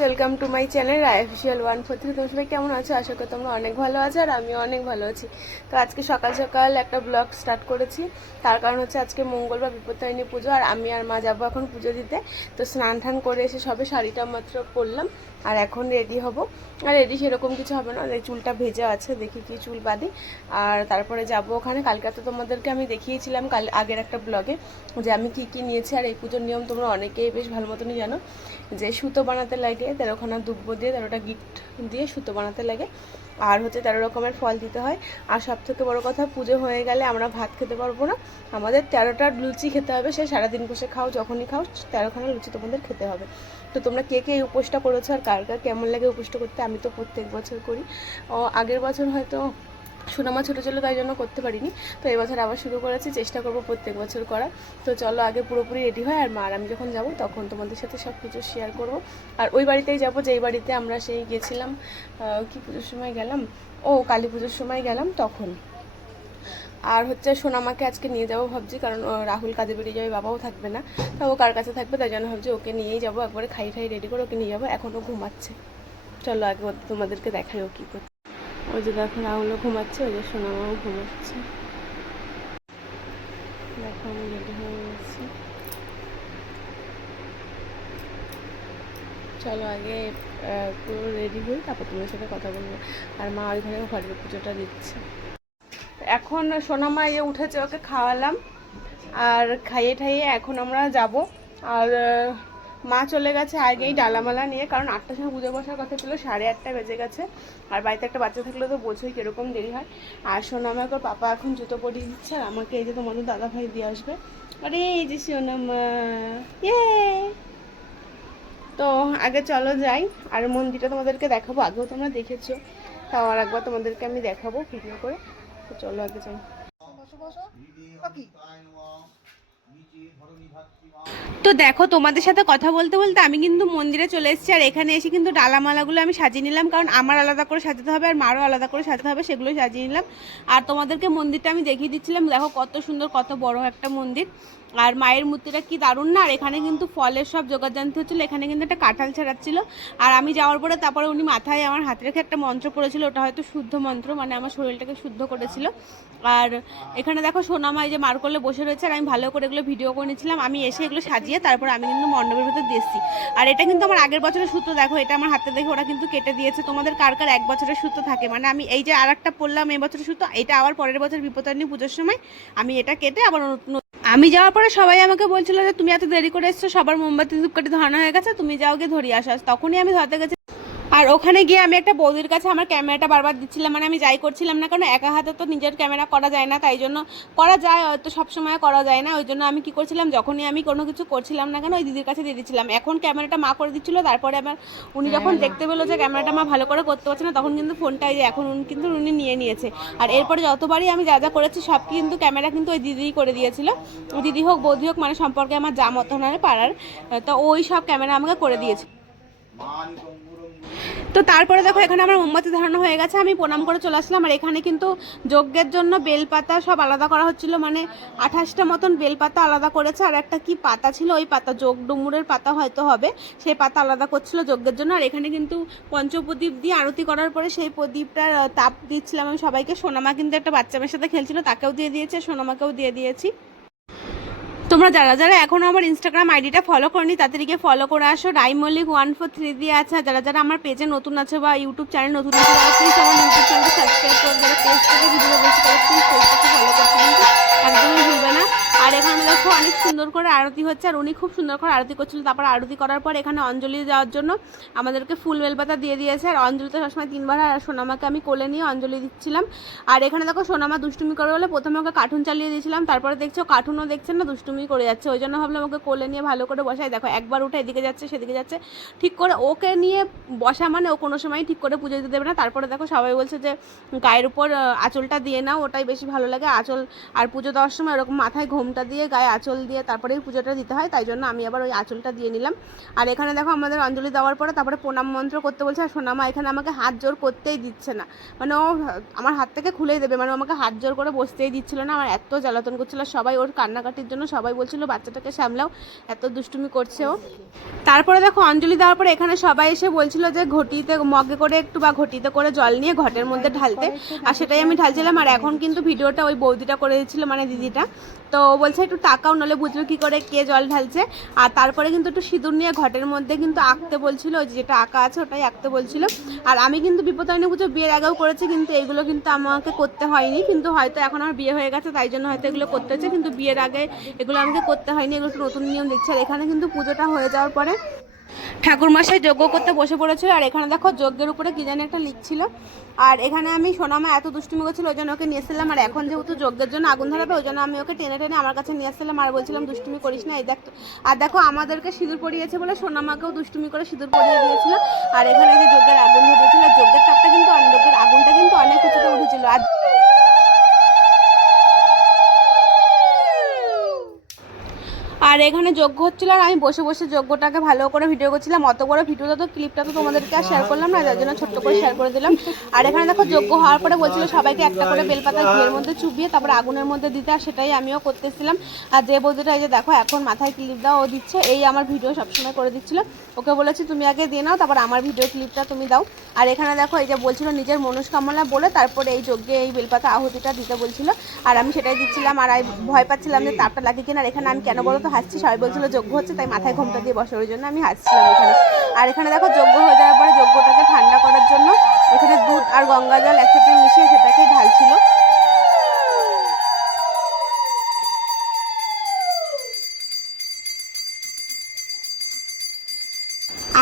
Welcome to my channel official 143। তোমরা সবাই কেমন আছো? আশা করি তোমরা অনেক ভালো আছো আর আমিও অনেক ভালো আছি। তো আজকে সকাল সকাল একটা ব্লগ স্টার্ট করেছি, তার কারণ হচ্ছে আজকে মঙ্গলবার বিপত্তারিণী পুজো আর আমি আর মা যাবো এখন পুজো দিতে। তো স্নান টান করে এসে সবে শাড়িটা মাত্র পরলাম আর এখন রেডি হব। আর রেডি সেরকম কিছু হবে না, এই চুলটা ভেজা আছে, দেখি কি চুল বাঁধি। আর তারপরে যাব ওখানে। কালকে তো তোমাদেরকে আমি দেখিয়েছিলাম আগের একটা ব্লগে যে আমি কি কি নিয়েছি। আর এই পুজোর নিয়ম তোমরা অনেকেই বেশ ভালো মতনই জানো, যে সুতো বানাতে লাগে 13খানা দুব্বো দিয়ে 13টা গিট দিয়ে সুতো বানাতে লাগে, আর হচ্ছে 13 রকমের ফল দিতে হয়। আর সব থেকে বড়ো কথা, পুজো হয়ে গেলে আমরা ভাত খেতে পারবো না, আমাদের 13টা লুচি খেতে হবে। সে সারাদিন বসে খাও, যখনই খাও 13খানা লুচি তোমাদের খেতে হবে। তো তোমরা কে কে এই উপোসটা করেছো আর কার কার কেমন লাগে উপোসটা করতে? আমি তো প্রত্যেক বছর করি। আগের বছর হয়তো সোনামা ছোটো ছিল তাই জন্য করতে পারিনি, তো এবছর আবার শুরু করেছি, চেষ্টা করবো প্রত্যেক বছর করার। তো চলো আগে পুরোপুরি রেডি হয়, আর মা আর আমি যখন যাবো তখন তোমাদের সাথে সব কিছু শেয়ার করব। আর ওই বাড়িতেই যাবো যেই বাড়িতে আমরা সেই গেছিলাম, কি পুজোর সময় গেলাম, কালী পুজোর সময় গেলাম তখন। আর হচ্ছে সোনামাকে আজকে নিয়ে যাবো ভাবছি, কারণ রাহুল কাজে বেরিয়ে যাবে, বাবাও থাকবে না, তা ও কার কাছে থাকবে, তাই জন্য ভাবছি ওকে নিয়েই যাবো, একবারে খাই রেডি করে ওকে নিয়ে যাবো। এখনও ঘুমাচ্ছে, চলো আগে তোমাদেরকে দেখাই ও কী করছে। ওই যে দেখো রাহুলও ঘুমাচ্ছে, ওই যে সোনামাও ঘুমাচ্ছে। দেখো আমি রেডি হয়ে গেছি, চলো আগে পুরো রেডি হই, তারপর তোমার সাথে কথা বলবো। আর মা ওইখানে ঘরের পুজোটা দিচ্ছে। এখন সোনামা উঠেছে, ওকে খাওয়ালাম আর খাইয়ে ঠাইয়ে এখন আমরা যাব। আর মা চলে গেছে আগেই ডালামালা নিয়ে, কারণ 8টার সময় পুজো বসার কথা ছিল, 8:30 বেজে গেছে। আর বাড়িতে একটা বাচ্চা থাকলে তো বোঝোই কীরকম দেরি হয়। আর সোনামাকে পাপা এখন জুতো পরিয়ে দিচ্ছে, আর আমাকে এই যে তোমাদের দাদাভাই দিয়ে আসবে। আরে এই যে সোনামা, ইয়ে। তো আগে চলো যাই, আর মন্দিরটা তোমাদেরকে দেখাবো, আগেও তোমরা দেখেছো, তাও আর একবার তোমাদেরকে আমি দেখাবো ভিডিও করে। তো চলো আগে যাই। তো দেখো, তোমাদের সাথে কথা বলতে বলতে আমি কিন্তু মন্দিরে চলে এসেছি, আর এখানে এসে কিন্তু ডালামালাগুলো আমি সাজিয়ে নিলাম, কারণ আমার আলাদা করে সাজাতে হবে আর মারও আলাদা করে সাজাতে হবে, সেগুলো সাজিয়ে নিলাম। আর তোমাদেরকে মন্দিরটা আমি দেখিয়ে দিচ্ছিলাম, দেখো কত সুন্দর, কত বড় একটা মন্দির। আর মায়ের মূর্তিটা কি দারুণ না। আর এখানে কিন্তু ফলের সব জোগাড় জানতে হচ্ছিলো, এখানে কিন্তু একটা কাঁঠাল ছাড়াচ্ছিল। আর আমি যাওয়ার পরে তারপরে উনি মাথায় আমার হাতে রেখে একটা মন্ত্র পড়েছিল, ওটা হয়তো শুদ্ধ মন্ত্র, মানে আমার শরীরটাকে শুদ্ধ করেছিল। আর এখানে দেখো সোনামা এই যে মার করলে বসে রয়েছে, আর আমি ভালো করে এগুলো ভিডিও করে নিয়েছিলাম। আমি এসে এগুলো সাজিয়ে তারপর আমি কিন্তু মণ্ডপের ভেতর দিয়েছি। আর এটা কিন্তু আমার আগের বছরের সুতো, দেখো এটা আমার হাতে দেখে ওরা কিন্তু কেটে দিয়েছে। তোমাদের কার কার 1 বছরের সুতো থাকে? মানে আমি এই যে আর একটা পরলাম এই বছরের সুতো, এটা আবার পরের বছর বিপত্তারিণী পুজোর সময় আমি এটা কেটে আবার আমি যাওয়ার পরে সবাই আমাকে বলছিল যে তুমি এত দেরি করে এসছো, সবার মোমবাতি ধূপকাঠি ধরানো হয়ে গেছে, তুমি যাও গিয়ে ধরিয়ে আসো। তখনই আমি ধরতে গেছি, আর ওখানে গিয়ে আমি একটা বৌদির কাছে আমার ক্যামেরাটা বারবার দিচ্ছিলাম, মানে আমি যাই করছিলাম না, কারণ একা হাতে তো নিজের ক্যামেরা করা যায় না, তাই জন্য করা যায় হয়তো সবসময় করা যায় না, ওই জন্য আমি কি করছিলাম, যখনই আমি কোনো কিছু করছিলাম না কেন ওই দিদির কাছে দিয়ে দিচ্ছিলাম। এখন ক্যামেরাটা মা করে দিচ্ছিলো, তারপরে আমার উনি যখন দেখতে পেলো যে ক্যামেরাটা মা ভালো করে করতে পারছে না, তখন কিন্তু ফোনটাই যে এখন কিন্তু উনি নিয়ে নিয়েছে। আর এরপরে যতবারই আমি যা যা করেছি সব কিন্তু ক্যামেরা কিন্তু ওই দিদিই করে দিয়েছিল, দিদি হোক বৌদি হোক, মানে সম্পর্কে আমার যা মত হয় পাড়ার, তো ওই সব ক্যামেরা আমাকে করে দিয়েছে। তো তারপরে দেখো এখানে আমার মোমবাতি ধরানো হয়ে গেছে, আমি প্রণাম করে চলে আসলাম। আর এখানে কিন্তু যজ্ঞের জন্য বেলপাতা সব আলাদা করা হচ্ছিল, মানে 28টা মতন বেলপাতা আলাদা করেছে, আর একটা কি পাতা ছিল ওই পাতা যোগ ডুমুরের পাতা হয়তো হবে, সেই পাতা আলাদা করছিল যজ্ঞের জন্য। আর এখানে কিন্তু পঞ্চপ্রদীপ দিয়ে আরতি করার পরে সেই প্রদীপটার তাপ দিচ্ছিলাম আমি সবাইকে। সোনামা কিন্তু একটা বাচ্চা মেয়ের সাথে খেলছিল, তাকেও দিয়ে দিয়েছে, সোনামাকেও দিয়ে দিয়েছি। তোমরা যারা যারা এখনও আমার ইনস্টাগ্রাম আইডিটা ফলো করনি তাদেরকে গিয়ে ফলো করে আসো, রাইমল্লিক143 দিয়ে আছে। আর যারা যারা আমার পেজে নতুন আছে বা ইউটিউব চ্যানেল নতুন আছে, তারা প্লিজ আমার ইউটিউব চ্যানেলটা সাবস্ক্রাইব করে, যারা পেজ থেকে ভিডিও বেশি করে প্লিজ পেজটাকে ফলো করতে কিন্তু একদমই ভুলবে না। আর এখানে দেখো অনেক সুন্দর করে আরতি হচ্ছে, আর উনি খুব সুন্দর করে আরতি করছিল। তারপর আরতি করার পর এখানে অঞ্জলি দেওয়ার জন্য আমাদেরকে ফুল বেলপাতা দিয়ে দিয়েছে, আর অঞ্জলিতে সবসময় 3বার, আর সোনামাকে আমি কোলে নিয়ে অঞ্জলি দিচ্ছিলাম। আর এখানে দেখো সোনামা দুষ্টুমি করে বলে প্রথমে ওকে কার্টুন চালিয়ে দিয়েছিলাম, তারপরে দেখছো কার্টুনও দেখছেন না, দুষ্টুমি করে যাচ্ছে, ওই জন্য ভাবলাম ওকে কোলে নিয়ে ভালো করে বসাই। দেখো একবার উঠে এদিকে যাচ্ছে সেদিকে যাচ্ছে, ঠিক করে ওকে নিয়ে বসা মানে ও কোনো সময় ঠিক করে পুজো দিতে দেবে না। তারপরে দেখো সবাই বলছে যে গায়ের উপর আঁচলটা দিয়ে নাও, ওটাই বেশি ভালো লাগে আঁচল, আর পুজো দেওয়ার সময় এরকম মাথায় ঘোম ঘোমটা দিয়ে গায়ে আঁচল দিয়ে তারপরে পুজোটা দিতে হয়, তাই জন্য আমি আবার ওই আঁচলটা দিয়ে নিলাম। আর এখানে দেখো আমাদের অঞ্জলি দেওয়ার পরে তারপরে প্রণাম মন্ত্র করতে বলছে। আর সোনামা এখানে আমাকে হাত জোর করতেই দিচ্ছে না, মানে ও আমার হাত থেকে খুলেই দেবে, মানে আমাকে হাত জোর করে বসতেই দিচ্ছিল না। আমার এত জ্বালাতন করছিল, সবাই ওর কান্নাকাটির জন্য সবাই বলছিল বাচ্চাটাকে সামলাও, এত দুষ্টুমি করছে ও। তারপরে দেখো অঞ্জলি দেওয়ার পরে এখানে সবাই এসে বলছিল যে ঘটিতে মগে করে একটু বা ঘটিতে করে জল নিয়ে ঘটের মধ্যে ঢালতে, আর সেটাই আমি ঢালছিলাম। আর এখন কিন্তু ভিডিওটা ওই বৌদিটা করে দিচ্ছিল, মানে দিদিটা, তো ও বলছে একটু তাকাও নাহলে বুঝলো কী করে কে জল ঢালছে। আর তারপরে কিন্তু একটু সিঁদুর নিয়ে ঘটের মধ্যে কিন্তু আঁকতে বলছিল, ওই যেটা আঁকা আছে ওটাই আঁকতে বলছিল। আর আমি কিন্তু বিপত্তারিণী পুজো বিয়ের আগেও করেছি, কিন্তু এইগুলো কিন্তু আমাকে করতে হয়নি, কিন্তু হয়তো এখন আমার বিয়ে হয়ে গেছে তাই জন্য হয়তো এগুলো করতে হচ্ছে, কিন্তু বিয়ের আগে এগুলো আমাকে করতে হয়নি, এগুলো একটু নতুন নিয়ম দেখছি। আর এখানে কিন্তু পুজোটা হয়ে যাওয়ার পরে ঠাকুরমশাই যজ্ঞ করতে বসে পড়েছিল। আর এখানে দেখো যজ্ঞের উপরে কি জানি একটা লিখছিল। আর এখানে আমি সোনামা এত দুষ্টুমি করছিল ওই জন্য ওকে নিয়ে এসেছিলাম। আর এখন যেহেতু যজ্ঞের জন্য আগুন ধরাবে ওই জন্য আমি ওকে টেনে টেনে আমার কাছে নিয়ে আসছিলাম আর বলছিলাম দুষ্টুমি করিস না, এই দেখ। আর দেখো আমাদেরকে সিঁদুর পরিয়েছে বলে সোনামাকেও দুষ্টুমি করে সিঁদুর পরিয়ে দিয়েছিল। আর এখানে যে যজ্ঞের আগুন ধরিয়েছিল, যজ্ঞের তাপটা কিন্তু যজ্ঞের আগুনটা কিন্তু অনেক উঁচুতে উঠেছিল। আর এখানে যজ্ঞ হচ্ছিল আর আমি বসে বসে যজ্ঞটাকে ভালো করে ভিডিও করছিলাম। অত বড় ভিডিওটা তো ক্লিপটা তো তোমাদেরকে আর শেয়ার করলাম না, যার জন্য ছোট্ট করে শেয়ার করে দিলাম। আর এখানে দেখো যজ্ঞ হওয়ার পরে বলছিল সবাইকে একটা করে বেলপাতা ঘিয়ের মধ্যে চুবিয়ে তারপরে আগুনের মধ্যে দিতে, আর সেটাই আমিও করতেছিলাম। আর যে বৌদিটা এই যে দেখো এখন মাথায় ক্লিপ দাও ও দিচ্ছে, এই আমার ভিডিও সবসময় করে দিচ্ছিল। ওকে বলেছি তুমি আগে দিয়ে নাও তারপর আমার ভিডিও ক্লিপটা তুমি দাও। আর এখানে দেখো এই যে বলছিল নিজের মনস্কামনা বলে তারপরে এই যজ্ঞে এই বেলপাতা আহুতিটা দিতে বলছিল, আর আমি সেটাই দিচ্ছিলাম। আর আমি ভয় পাচ্ছিলাম যে তাপটা লাগে কিনা। আর এখানে আমি কেন বলো তো হাসছি, সবাই বলছিল যজ্ঞ হচ্ছে তাই মাথায় ঘোমটা দিয়ে বসে, ওই জন্য আমি হাসছিলাম এখানে। আর এখানে দেখো যজ্ঞ হয়ে যাওয়ার পরে যজ্ঞটাকে ঠান্ডা করার জন্য এখানে দুধ আর গঙ্গা জল একসাথে মিশিয়ে সেটাকে ঢালছিল।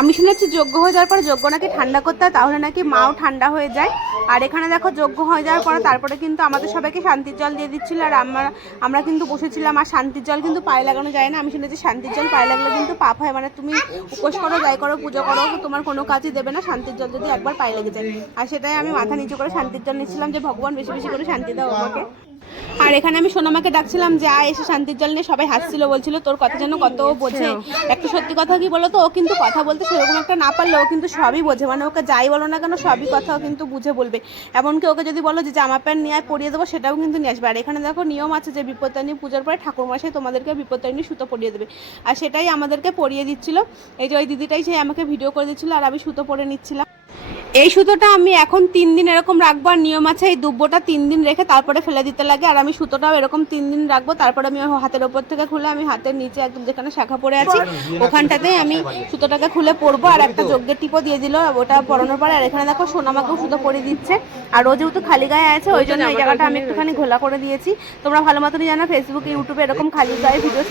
আমি শুনেছি যজ্ঞ হয়ে যাওয়ার পরে যজ্ঞ নাকি ঠান্ডা করতে হয়, তাহলে নাকি মাও ঠান্ডা হয়ে যায়। আর এখানে দেখো যজ্ঞ হয়ে যাওয়ার পরে তারপরে কিন্তু আমাদের সবাইকে শান্তির জল দিয়ে দিচ্ছিল। আর আমরা কিন্তু বসেছিলাম। আর শান্তির জল কিন্তু পায়ে লাগানো যায় না, আমি শুনেছি শান্তির জল পায়ে লাগলে কিন্তু পাপ হয়, মানে তুমি উপোস করো যাই করো পুজো করো তোমার কোনো কাজই দেবে না শান্তির জল যদি একবার পায়ে লেগে যায়। আর সেটাই আমি মাথা নিচু করে শান্তির জল নিচ্ছিলাম যে ভগবান বেশি বেশি করে শান্তি দাও আমাকে। আর এখানে আমি সোনামাকে ডাকছিলাম যে এসে শান্তির জল নিয়ে, সবাই হাসছিল বলছিল তোর কথা যেন কত বোঝে। একটা সত্যি কথা কি বলো তো, ও কিন্তু কথা বলতে সেরকম একটা না পারলে ও কিন্তু সবই বোঝে, মানে ওকে যাই বলো না কেন সবই কথা কিন্তু বুঝে বলবে। এমনকি ওকে যদি বলো যে জামা প্যান্ট নিয়ে পরিয়ে দেবো সেটাও কিন্তু নিয়ে আসবে। আর এখানে দেখো নিয়ম আছে যে বিপত্তারিণী পুজোর পরে ঠাকুরমশাই তোমাদেরকে বিপত্তারিণী সুতো পরিয়ে দেবে, আর সেটাই আমাদেরকে পরিয়ে দিচ্ছিল। এই যে ওই দিদিটাই সে আমাকে ভিডিও করে দিচ্ছিল আর আমি সুতো পরে নিচ্ছিলাম। এই সুতোটা আমি এখন 3 দিন এরকম রাখবো, আর নিয়ম আছে এই দুব্বোটা 3 দিন রেখে তারপরে ফেলে দিতে লাগে। আর আমি সুতোটাও এরকম 3 দিন রাখবো, তারপরে আমি হাতের ওপর থেকে খুলে আমি হাতের নিচে একদম যেখানে শাখা পড়ে আছি ওখানটাতেই আমি সুতোটাকে খুলে পরবো। আর একটা যজ্ঞের টিপও দিয়ে দিল ওটা পরানোর পরে। আর এখানে দেখো সোনামাকেও সুতো পরিয়ে দিচ্ছে, আর ও যেহেতু খালি গায়ে আছে ওই জন্য এই জায়গাটা আমি একটুখানি ঘোলা করে দিয়েছি। তোমরা ভালো মতনই জানো ফেসবুকে ইউটিউবে এরকম খালি গায়ে ভিডিও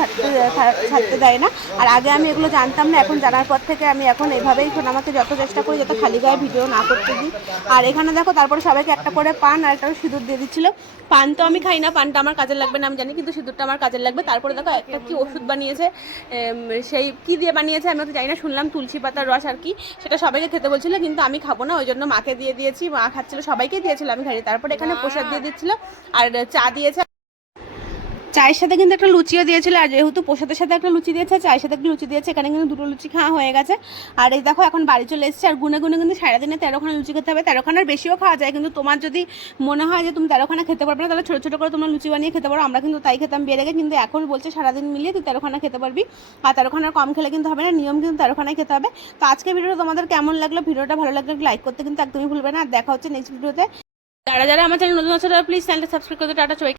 ছাড়তে দেয় না। আর আগে আমি এগুলো জানতাম না, এখন জানার পর থেকে আমি এখন এইভাবেই সোনামাকে যত চেষ্টা করি যাতে খালি গায়ে ভিডিও না করতে দিই। আর এখানে দেখো তারপরে সবাইকে একটা করে পান আর একটা সিঁদুর দিয়ে দিচ্ছিল। পান তো আমি খাই না, পানটা আমার কাজে লাগবে না আমি জানি, কিন্তু সিঁদুরটা আমার কাজে লাগবে। তারপরে দেখো একটা কি ওষুধ বানিয়েছে, সেই কি দিয়ে বানিয়েছে আমি তো জানি না, শুনলাম তুলসী পাতার রস আর কি, সেটা সবাইকে খেতে বলছিল কিন্তু আমি খাবো না, ওই জন্য মাকে দিয়ে দিয়েছি। মা খাচ্ছিল, সবাইকেই দিয়েছিল, আমি খাইনি। তারপরে এখানে প্রসাদ দিয়ে দিচ্ছিল আর চা দিয়েছে, চায়ের সাথে কিন্তু একটা লুচিও দিয়েছিল। আর যেহেতু প্রসাদের সাথে একটা লুচি দিয়েছে, চায়ের সাথে একটা লুচি দিয়েছে, এখানে কিন্তু 2টো লুচি খাওয়া হয়ে গেছে। আর এই দেখো এখন বাড়ি চলে এসেছে। আর গুনে গুনে কিন্তু সারাদিনে 13খানা লুচি খেতে হবে। 13খানার বেশিও খাওয়া যায়, কিন্তু তোমার যদি মনে হয় যে তুমি 13খানা খেতে পারবে না তাহলে ছোটো ছোটো করে তোমরা লুচি বানিয়ে খেতে পারো। আমরা কিন্তু তাই খেতাম বিয়ের আগে, কিন্তু এখন বলছে সারাদিন মিলিয়ে তুই 13খানা খেতে পারবি। আর 13খানার কম খেলে কিন্তু হবে না, নিয়ম কিন্তু 13খানাই খেতে হবে। তো আজকে ভিডিওটা তোমাদের কেমন লাগলো, ভিডিওটা ভালো লাগলে লাইক করতে কিন্তু একদমই ভুলবে না। আর দেখা হচ্ছে নেক্সট ভিডিওতে। যারা যারা আমার চ্যানেল নতুন আছে তারা প্লিজ চ্যানেলটা সাবস্ক্রাইব করতে। টাটা সবাই।